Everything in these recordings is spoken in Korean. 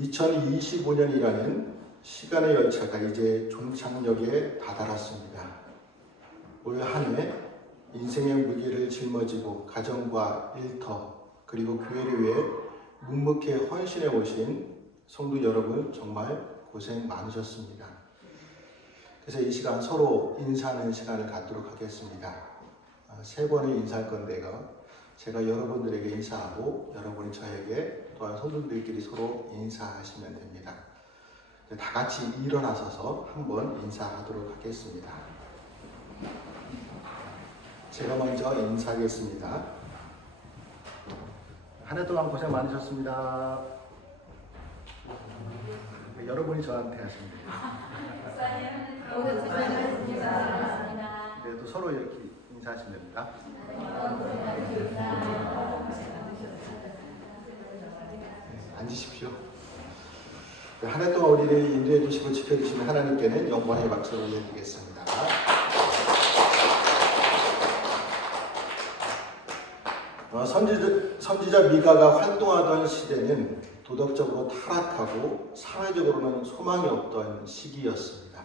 2025년이라는 시간의 열차가 이제 종착역에 다다랐습니다. 올 한 해 인생의 무게를 짊어지고 가정과 일터 그리고 교회를 위해 묵묵히 헌신해 오신 성도 여러분 정말 고생 많으셨습니다. 그래서 이 시간 서로 인사하는 시간을 갖도록 하겠습니다. 세 번을 인사할 건데요. 제가 여러분들에게 인사하고 여러분이 저에게 또한 성도들끼리 서로 인사하시면 됩니다. 다 같이 일어나서서 한번 인사하도록 하겠습니다. 제가 먼저 인사하겠습니다. 한 해 동안 고생 많으셨습니다. 여러분이 저한테 하십니다. 네, 또 서로 이렇게 인사하시면 됩니다. 앉으십시오. 한 해 동안 우리를 인도해 주시고 지켜주시는 하나님께는 영광의 박수를 올려드리겠습니다. 선지자 미가가 활동하던 시대는 도덕적으로 타락하고 사회적으로는 소망이 없던 시기였습니다.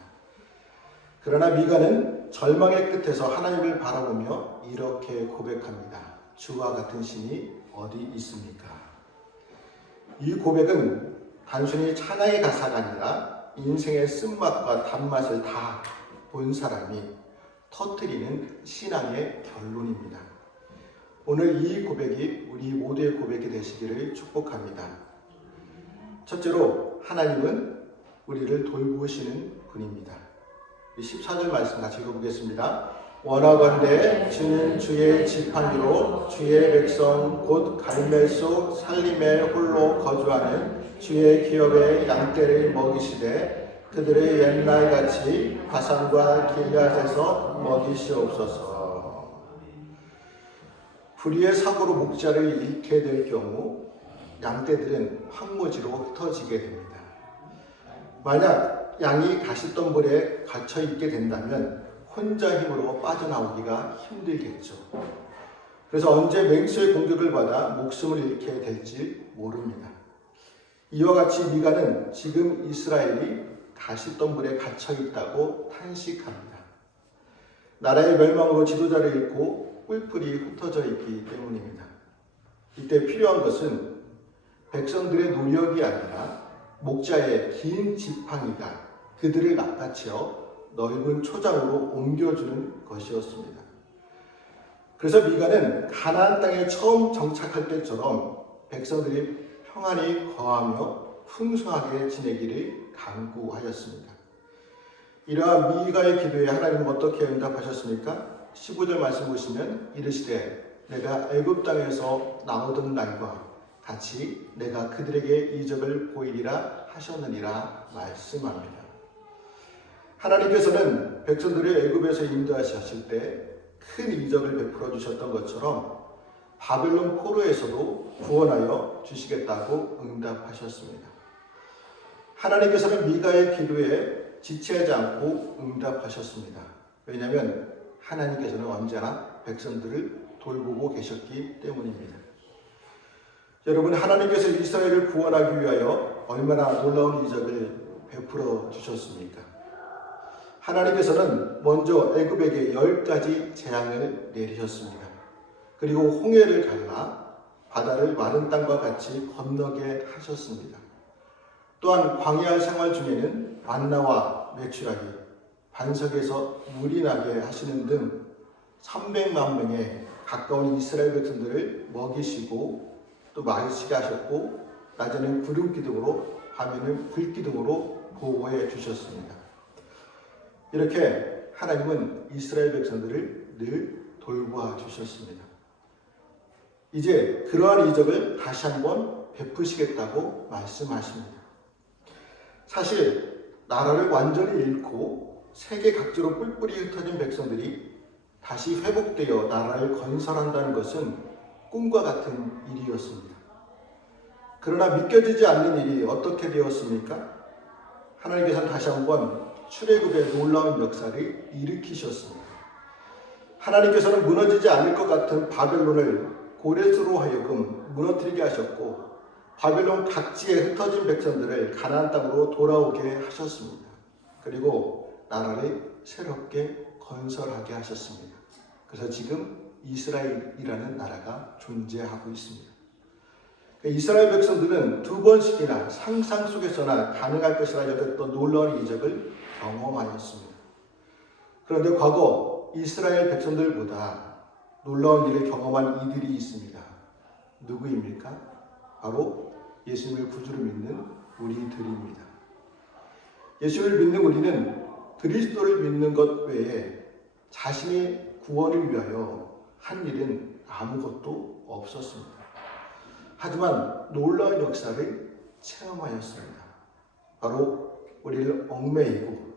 그러나 미가는 절망의 끝에서 하나님을 바라보며 이렇게 고백합니다. 주와 같은 신이 어디 있습니까? 이 고백은 단순히 찬양의 가사가 아니라 인생의 쓴맛과 단맛을 다 본 사람이 터뜨리는 신앙의 결론입니다. 오늘 이 고백이 우리 모두의 고백이 되시기를 축복합니다. 첫째로 하나님은 우리를 돌보시는 분입니다. 14절 말씀 같이 읽어보겠습니다. 원하건대 주는 주의 지팡이로 주의 백성 곧 갈멜소 살림에 홀로 거주하는 주의 기업의 양떼를 먹이시되 그들의 옛날같이 바산과 길앗에서 먹이시옵소서. 불의의 사고로 목자를 잃게 될 경우 양떼들은 황무지로 흩어지게 됩니다. 만약 양이 가시덤불에 갇혀 있게 된다면 혼자 힘으로 빠져나오기가 힘들겠죠. 그래서 언제 맹수의 공격을 받아 목숨을 잃게 될지 모릅니다. 이와 같이 미가는 지금 이스라엘이 가시덤불에 갇혀 있다고 탄식합니다. 나라의 멸망으로 지도자를 잃고 뿔뿔이 흩어져 있기 때문입니다. 이때 필요한 것은 백성들의 노력이 아니라 목자의 긴 지팡이가 그들을 낚아채어 넓은 초장으로 옮겨주는 것이었습니다. 그래서 미가는 가나안 땅에 처음 정착할 때처럼 백성들이 평안히 거하며 풍성하게 지내기를 간구하였습니다. 이러한 미가의 기도에 하나님은 어떻게 응답하셨습니까? 15절 말씀 보시면 이르시되 내가 애굽 땅에서 나오던 날과 같이 내가 그들에게 이적을 보이리라 하셨느니라 말씀합니다. 하나님께서는 백성들을 애굽에서 인도하셨을 때 큰 이적을 베풀어 주셨던 것처럼 바벨론 포로에서도 구원하여 주시겠다고 응답하셨습니다. 하나님께서는 미가의 기도에 지체하지 않고 응답하셨습니다. 왜냐하면 하나님께서는 언제나 백성들을 돌보고 계셨기 때문입니다. 여러분, 하나님께서 이스라엘을 구원하기 위하여 얼마나 놀라운 이적을 베풀어 주셨습니까? 하나님께서는 먼저 애굽에게 10가지 재앙을 내리셨습니다. 그리고 홍해를 갈라 바다를 마른 땅과 같이 건너게 하셨습니다. 또한 광야 생활 중에는 만나와 메추라기, 반석에서 물이 나게 하시는 등 300만 명의 가까운 이스라엘 백성들을 먹이시고 또 마시게 하셨고 낮에는 구름 기둥으로 밤에는 불 기둥으로 보호해 주셨습니다. 이렇게 하나님은 이스라엘 백성들을 늘 돌보아 주셨습니다. 이제 그러한 이적을 다시 한번 베푸시겠다고 말씀하십니다. 사실 나라를 완전히 잃고 세계 각지로 뿔뿔이 흩어진 백성들이 다시 회복되어 나라를 건설한다는 것은 꿈과 같은 일이었습니다. 그러나 믿겨지지 않는 일이 어떻게 되었습니까? 하나님께서는 다시 한번 출애굽의 놀라운 역사를 일으키셨습니다. 하나님께서는 무너지지 않을 것 같은 바벨론을 고레스로 하여금 무너뜨리게 하셨고 바벨론 각지에 흩어진 백성들을 가나안 땅으로 돌아오게 하셨습니다. 그리고 나라를 새롭게 건설하게 하셨습니다. 그래서 지금 이스라엘이라는 나라가 존재하고 있습니다. 이스라엘 백성들은 두 번씩이나 상상 속에서나 가능할 것이라 여겼던 놀라운 이적을 경험하였습니다. 그런데 과거 이스라엘 백성들보다 놀라운 일을 경험한 이들이 있습니다. 누구입니까? 바로 예수님을 구주로 믿는 우리들입니다. 예수를 믿는 우리는 그리스도를 믿는 것 외에 자신의 구원을 위하여 한 일은 아무것도 없었습니다. 하지만 놀라운 역사를 체험하였습니다. 바로 우리를 얽매이고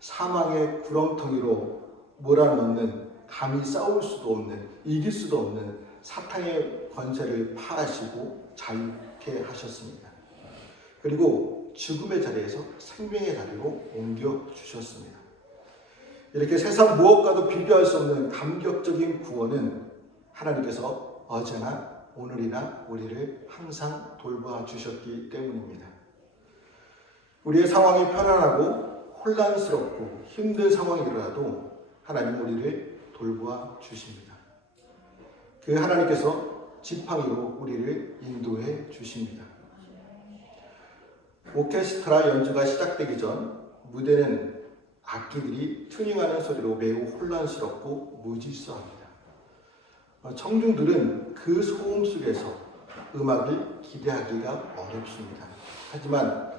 사망의 구렁텅이로 몰아넣는, 감히 싸울 수도 없는, 이길 수도 없는 사탄의 권세를 파하시고 자유케 하셨습니다. 그리고 죽음의 자리에서 생명의 자리로 옮겨주셨습니다. 이렇게 세상 무엇과도 비교할 수 없는 감격적인 구원은 하나님께서 어제나 오늘이나 우리를 항상 돌봐주셨기 때문입니다. 우리의 상황이 편안하고 혼란스럽고 힘든 상황이라도 하나님 우리를 돌보아 주십니다. 그 하나님께서 지팡이로 우리를 인도해 주십니다. 오케스트라 연주가 시작되기 전 무대는 악기들이 튜닝하는 소리로 매우 혼란스럽고 무질서합니다. 청중들은 그 소음 속에서 음악을 기대하기가 어렵습니다. 하지만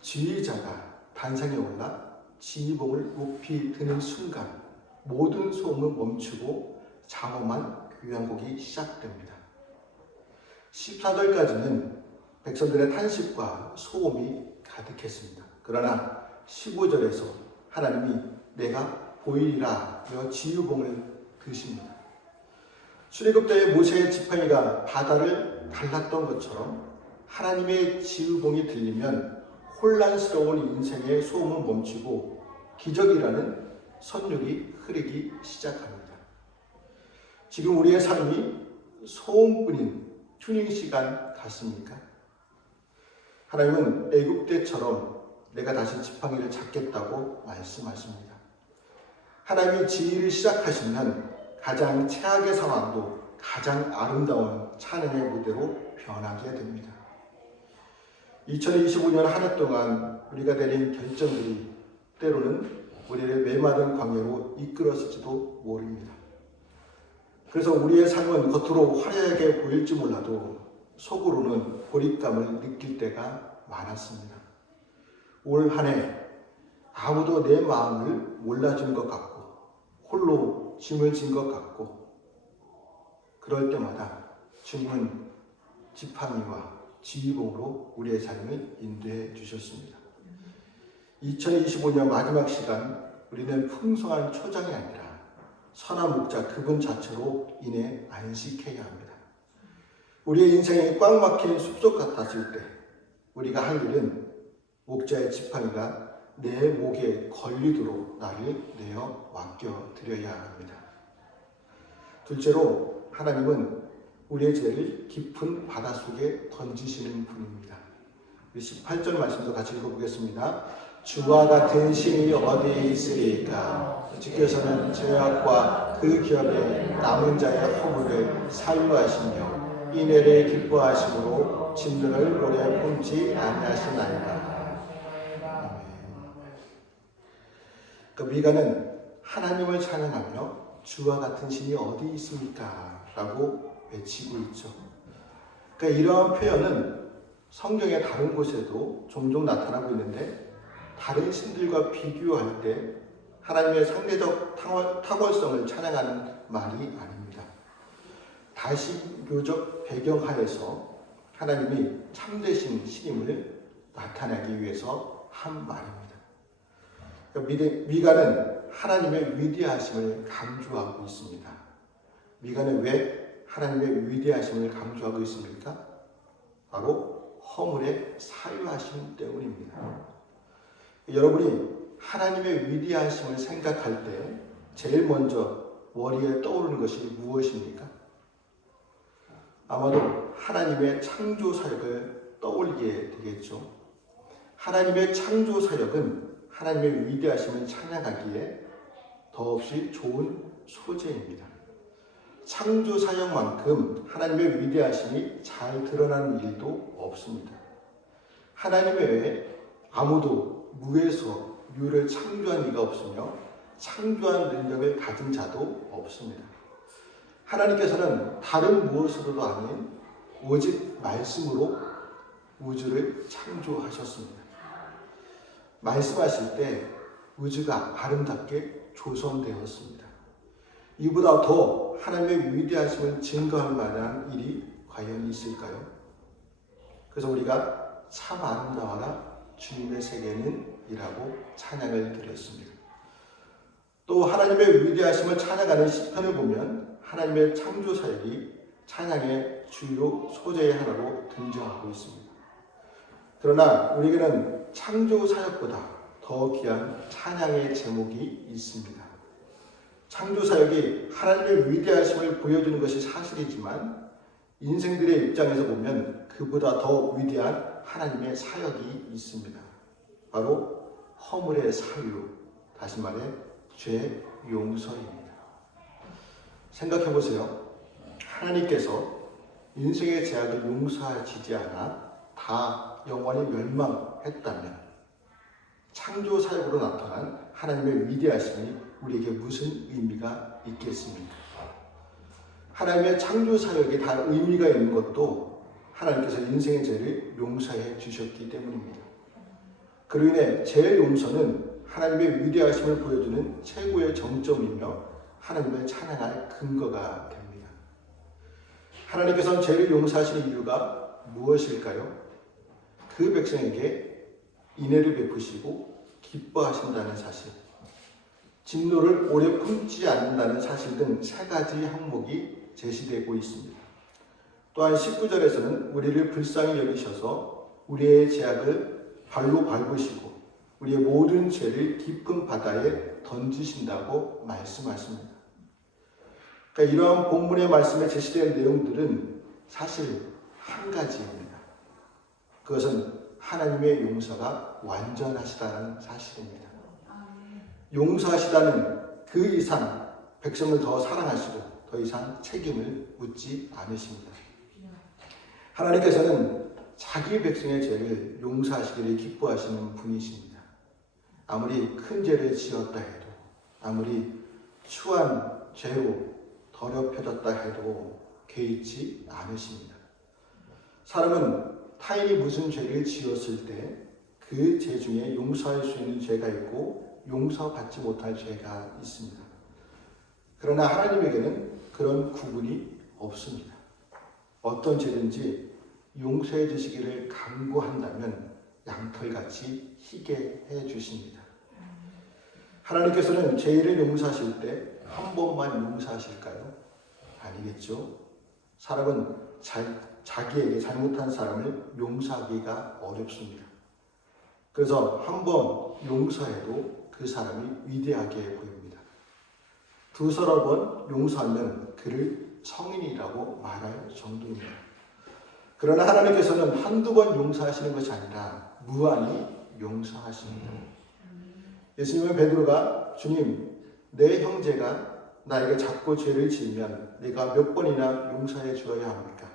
지휘자가 단상에 올라 지휘봉을 높이 드는 순간 모든 소음은 멈추고 장엄한 교향곡이 시작됩니다. 14절까지는 백성들의 탄식과 소음이 가득했습니다. 그러나 15절에서 하나님이 내가 보이리라 며 지휘봉을 드십니다. 출애굽 때의 모세의 지팡이가 바다를 갈랐던 것처럼 하나님의 지휘봉이 들리면 혼란스러운 인생의 소음은 멈추고 기적이라는 선율이 흐르기 시작합니다. 지금 우리의 삶이 소음뿐인 튜닝 시간 같습니까? 하나님은 애굽 때처럼 내가 다시 지팡이를 잡겠다고 말씀하십니다. 하나님이 지휘를 시작하시면 가장 최악의 상황도 가장 아름다운 찬양의 무대로 변하게 됩니다. 2025년 한 해 동안 우리가 내린 결정들이 때로는 우리를 메마른 광야로 이끌었을지도 모릅니다. 그래서 우리의 삶은 겉으로 화려하게 보일지 몰라도 속으로는 고립감을 느낄 때가 많았습니다. 올 한 해 아무도 내 마음을 몰라준 것 같고 홀로 짐을 진 것 같고 그럴 때마다 주님은 지팡이와 지휘봉으로 우리의 삶을 인도해 주셨습니다. 2025년 마지막 시간 우리는 풍성한 초장이 아니라 선한 목자 그분 자체로 인해 안식해야 합니다. 우리의 인생이 꽉 막힌 숲속 같았을 때 우리가 할 일은 목자의 지팡이가 내 목에 걸리도록 나를 내어 맡겨드려야 합니다. 둘째로 하나님은 우리의 죄를 깊은 바닷속에 던지시는 분입니다. 18절 말씀도 같이 읽어보겠습니다. 주와 같은 신이 어디에 있으리까? 주께서는 죄악과 그 기업에 남은 자의 허물을 사유하시며 인애를 기뻐하심으로 진노를 오래 품지 아니하시나이다. 그 미가는 하나님을 찬양하며 주와 같은 신이 어디 있습니까? 라고 외치고 있죠. 그러니까 이러한 표현은 성경의 다른 곳에도 종종 나타나고 있는데 다른 신들과 비교할 때 하나님의 상대적 탁월성을 찬양하는 말이 아닙니다. 다시교적 배경하에서 하나님이 참되신 신임을 나타내기 위해서 한 말입니다. 미가는 하나님의 위대하심을 강조하고 있습니다. 미가는 왜 하나님의 위대하심을 강조하고 있습니까? 바로 허물의 사유하심 때문입니다. 여러분이 하나님의 위대하심을 생각할 때 제일 먼저 머리에 떠오르는 것이 무엇입니까? 아마도 하나님의 창조 사역을 떠올리게 되겠죠. 하나님의 창조 사역은 하나님의 위대하심을 찬양하기에 더없이 좋은 소재입니다. 창조 사역만큼 하나님의 위대하심이 잘 드러나는 일도 없습니다. 하나님 외에 아무도 무에서 유를 창조한 이가 없으며 창조한 능력을 가진 자도 없습니다. 하나님께서는 다른 무엇으로도 아닌 오직 말씀으로 우주를 창조하셨습니다. 말씀하실 때 우주가 아름답게 조성되었습니다. 이보다 더 하나님의 위대하심을 증거할 만한 일이 과연 있을까요? 그래서 우리가 참 아름다워라 주님의 세계는 이라고 찬양을 드렸습니다. 또 하나님의 위대하심을 찬양하는 시편을 보면 하나님의 창조 사역이 찬양의 주요 소재의 하나로 등장하고 있습니다. 그러나 우리에게는 창조 사역보다 더 귀한 찬양의 제목이 있습니다. 창조 사역이 하나님의 위대하심을 보여주는 것이 사실이지만 인생들의 입장에서 보면 그보다 더 위대한 하나님의 사역이 있습니다. 바로 허물의 사유, 다시 말해 죄 용서입니다. 생각해 보세요. 하나님께서 인생의 죄악을 용서하시지 않아 다 영원히 멸망했다면 창조 사역으로 나타난 하나님의 위대하심이 우리에게 무슨 의미가 있겠습니까? 하나님의 창조 사역에 다 의미가 있는 것도 하나님께서 인생의 죄를 용서해 주셨기 때문입니다. 그로 인해 죄 용서는 하나님의 위대하심을 보여주는 최고의 정점이며 하나님을 찬양할 근거가 됩니다. 하나님께서는 죄를 용서하시는 이유가 무엇일까요? 그 백성에게 인애를 베푸시고 기뻐하신다는 사실, 진노를 오래 품지 않는다는 사실 등 세 가지 항목이 제시되고 있습니다. 또한 19절에서는 우리를 불쌍히 여기셔서 우리의 죄악을 발로 밟으시고 우리의 모든 죄를 깊은 바다에 던지신다고 말씀하십니다. 그러니까 이러한 본문의 말씀에 제시된 내용들은 사실 한 가지입니다. 그것은 하나님의 용서가 완전하시다는 사실입니다. 용서하시다는 그 이상 백성을 더 사랑하시고 더 이상 책임을 묻지 않으십니다. 하나님께서는 자기 백성의 죄를 용서하시기를 기뻐하시는 분이십니다. 아무리 큰 죄를 지었다 해도, 아무리 추한 죄로 더럽혀졌다 해도 개의치 않으십니다. 사람은 타인이 무슨 죄를 지었을 때 그 죄 중에 용서할 수 있는 죄가 있고 용서받지 못할 죄가 있습니다. 그러나 하나님에게는 그런 구분이 없습니다. 어떤 죄든지 용서해 주시기를 간구한다면 양털같이 희게 해 주십니다. 하나님께서는 죄를 용서하실 때 한 번만 용서하실까요? 아니겠죠. 사람은 자기에게 잘못한 사람을 용서하기가 어렵습니다. 그래서 한 번 용서해도 그 사람이 위대하게 보입니다. 두서너 번 용서하면 그를 성인이라고 말할 정도입니다. 그러나 하나님께서는 한두 번 용서하시는 것이 아니라 무한히 용서하십니다. 예수님은 베드로가 주님, 내 형제가 나에게 자꾸 죄를 지으면 내가 몇 번이나 용서해 주어야 합니까?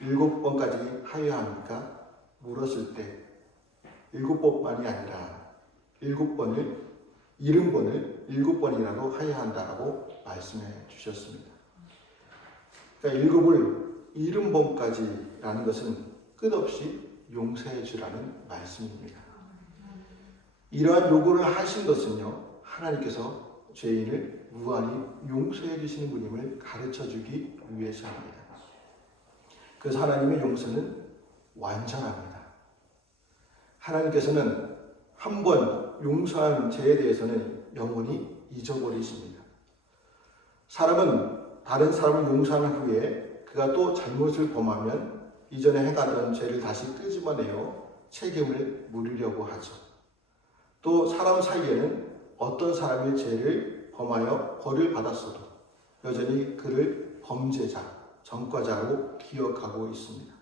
7번까지 하여야 합니까? 물었을 때 7번만이 아니라 7번을 7번이라도 하여야 한다고 말씀해 주셨습니다. 그러니까 70번까지라는 것은 끝없이 용서해 주라는 말씀입니다. 이러한 요구를 하신 것은요, 하나님께서 죄인을 무한히 용서해 주시는 분임을 가르쳐 주기 위해서입니다. 그래서 하나님의 용서는 완전합니다. 하나님께서는 한 번 용서한 죄에 대해서는 영원히 잊어버리십니다. 사람은 다른 사람을 용서한 후에 그가 또 잘못을 범하면 이전에 행하던 죄를 다시 끄집어내어 책임을 물으려고 하죠. 또 사람 사이에는 어떤 사람이 죄를 범하여 벌을 받았어도 여전히 그를 범죄자, 전과자로 기억하고 있습니다.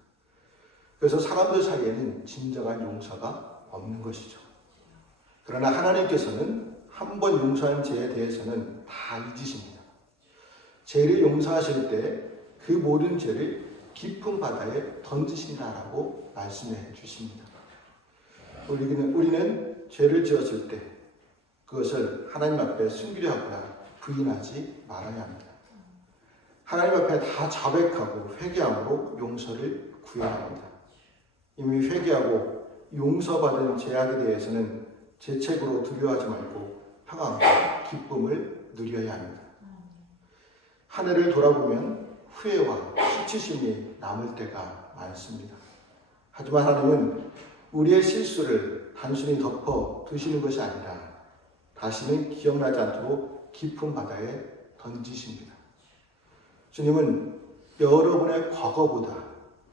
그래서 사람들 사이에는 진정한 용서가 없는 것이죠. 그러나 하나님께서는 한 번 용서한 죄에 대해서는 다 잊으십니다. 죄를 용서하실 때 그 모든 죄를 깊은 바다에 던지신다라고 말씀해 주십니다. 우리는 죄를 지었을 때 그것을 하나님 앞에 숨기려 하거나 부인하지 말아야 합니다. 하나님 앞에 다 자백하고 회개함으로 용서를 구해야 합니다. 이미 회개하고 용서받은 죄악에 대해서는 죄책으로 두려워하지 말고 평안과 기쁨을 누려야 합니다. 하늘을 돌아보면 후회와 수치심이 남을 때가 많습니다. 하지만 하나님은 우리의 실수를 단순히 덮어 두시는 것이 아니라 다시는 기억나지 않도록 깊은 바다에 던지십니다. 주님은 여러분의 과거보다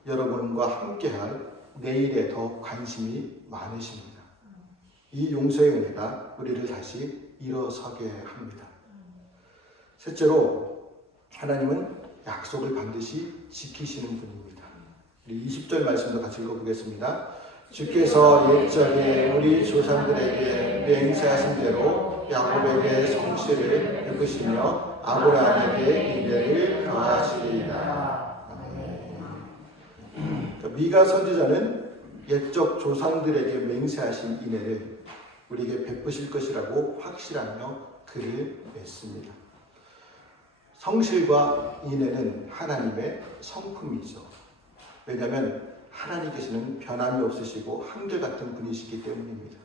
여러분과 함께할 내일에 더 관심이 많으십니다. 이 용서의 은혜가 우리를 다시 일어서게 합니다. 셋째로 하나님은 약속을 반드시 지키시는 분입니다. 우리 20절 말씀도 같이 읽어보겠습니다. 주께서 옛적에 우리 조상들에게 맹세하신 대로 야곱에게 성실을 베푸시며 아브라함에게 인애를 더하시리이다. 미가 선지자는 옛적 조상들에게 맹세하신 인애를 우리에게 베푸실 것이라고 확신하며 글을 냈습니다. 성실과 인애는 하나님의 성품이죠. 왜냐하면 하나님께서는 변함이 없으시고 한결같은 분이시기 때문입니다.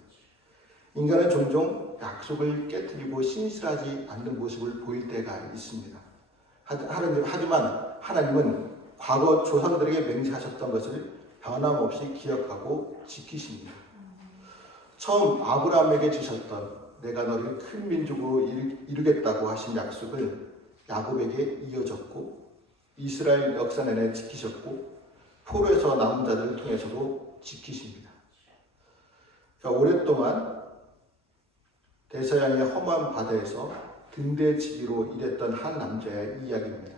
인간은 종종 약속을 깨뜨리고 신실하지 않는 모습을 보일 때가 있습니다. 하지만 하나님은 과거 조상들에게 맹세하셨던 것을 변함없이 기억하고 지키십니다. 처음 아브라함에게 주셨던 내가 너를 큰 민족으로 이루겠다고 하신 약속을 야곱에게 이어졌고 이스라엘 역사 내내 지키셨고 포로에서 남은 자들을 통해서도 지키십니다. 오랫동안 대서양의 험한 바다에서 등대치기로 일했던 한 남자의 이야기입니다.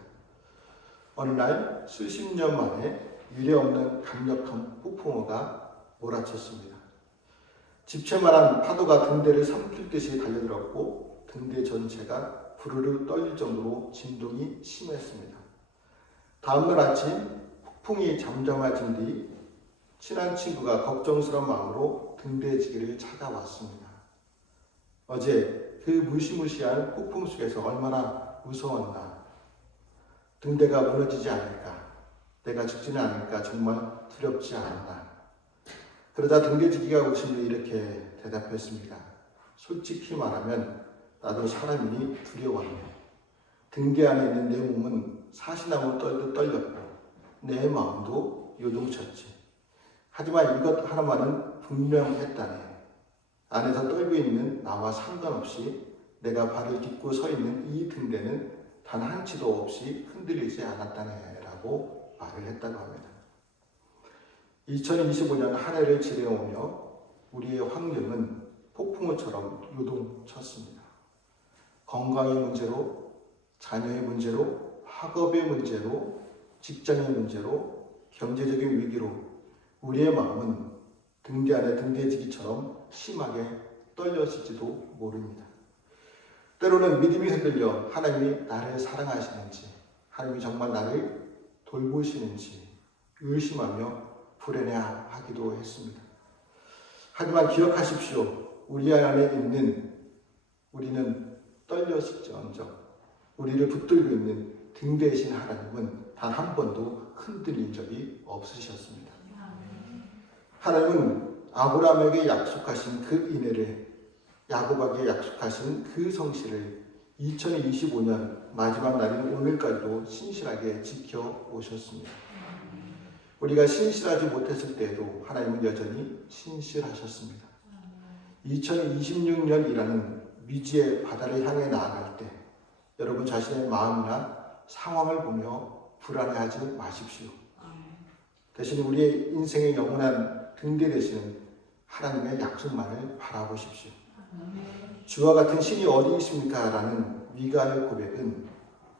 어느 날 수십 년 만에 유례없는 강력한 폭풍우가 몰아쳤습니다. 집채만한 파도가 등대를 삼킬 듯이 달려들었고 등대 전체가 부르르 떨릴 정도로 진동이 심했습니다. 다음날 아침 폭풍이 잠잠해진 뒤 친한 친구가 걱정스러운 마음으로 등대지기를 찾아왔습니다. 어제 그 무시무시한 폭풍 속에서 얼마나 무서웠나. 등대가 무너지지 않을까. 내가 죽지는 않을까. 정말 두렵지 않았나. 그러자 등대지기가 웃으며 이렇게 대답했습니다. 솔직히 말하면 나도 사람이니 두려웠네. 등대 안에 있는 내 몸은 사시나무 떨듯 떨렸고 내 마음도 요동쳤지. 하지만 이것 하나만은 분명했다네. 안에서 떨고 있는 나와 상관없이 내가 발을 딛고 서 있는 이 등대는 단 한 치도 없이 흔들리지 않았다네 라고 말을 했다고 합니다. 2025년 한 해를 지내오며 우리의 환경은 폭풍우처럼 요동쳤습니다. 건강의 문제로, 자녀의 문제로, 학업의 문제로, 직장의 문제로, 경제적인 위기로 우리의 마음은 등대 안에 등대지기처럼 심하게 떨렸을지도 모릅니다. 때로는 믿음이 흔들려 하나님이 나를 사랑하시는지, 하나님이 정말 나를 돌보시는지 의심하며 불안해하기도 했습니다. 하지만 기억하십시오. 우리 안에 있는 우리는 떨렸을지언정 우리를 붙들고 있는 등대이신 하나님은 단 한 번도 흔들린 적이 없으셨습니다. 하나님은 아브라함에게 약속하신 그 인애를, 야곱에게 약속하신 그 성실을 2025년 마지막 날인 오늘까지도 신실하게 지켜오셨습니다. 우리가 신실하지 못했을 때에도 하나님은 여전히 신실하셨습니다. 2026년이라는 미지의 바다를 향해 나아갈 때 여러분 자신의 마음이나 상황을 보며 불안해하지 마십시오. 대신 우리의 인생의 영원한 등대 되시는 하나님의 약속만을 바라보십시오. 주와 같은 신이 어디 있습니까? 라는 미가의 고백은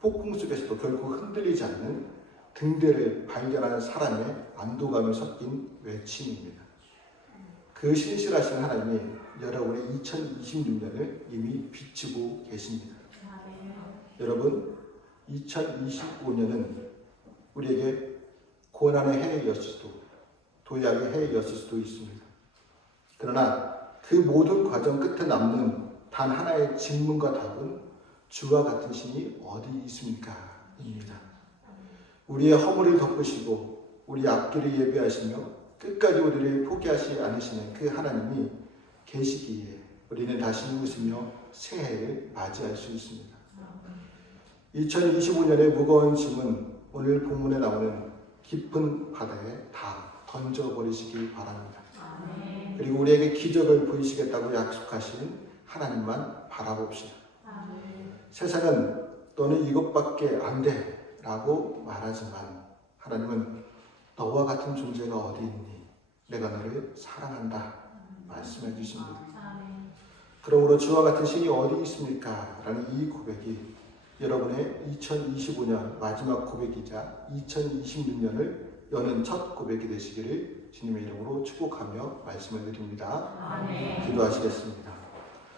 폭풍 속에서도 결코 흔들리지 않는 등대를 발견하는 사람의 안도감이 섞인 외침입니다. 그 신실하신 하나님이 여러분의 2026년을 이미 비추고 계십니다. 여러분, 2025년은 우리에게 고난의 해였을 수도, 도약의 해였을 수도 있습니다. 그러나 그 모든 과정 끝에 남는 단 하나의 질문과 답은 주와 같은 신이 어디 있습니까? 입니다. 우리의 허물을 덮으시고 우리 앞길을 예비하시며 끝까지 우리를 포기하지 않으시는 그 하나님이 계시기에 우리는 다시 웃으며 새해를 맞이할 수 있습니다. 2025년의 무거운 짐은 오늘 본문에 나오는 깊은 바다에 다 던져버리시기 바랍니다. 그리고 우리에게 기적을 보이시겠다고 약속하신 하나님만 바라봅시다. 세상은 너는 이것밖에 안 돼 라고 말하지만 하나님은 너와 같은 존재가 어디 있니? 내가 너를 사랑한다 말씀해 주십니다. 그러므로 주와 같은 신이 어디 있습니까? 라는 이 고백이 여러분의 2025년 마지막 고백이자 2026년을 여는 첫 고백이 되시기를 주님의 이름으로 축복하며 말씀을 드립니다. 기도하시겠습니다.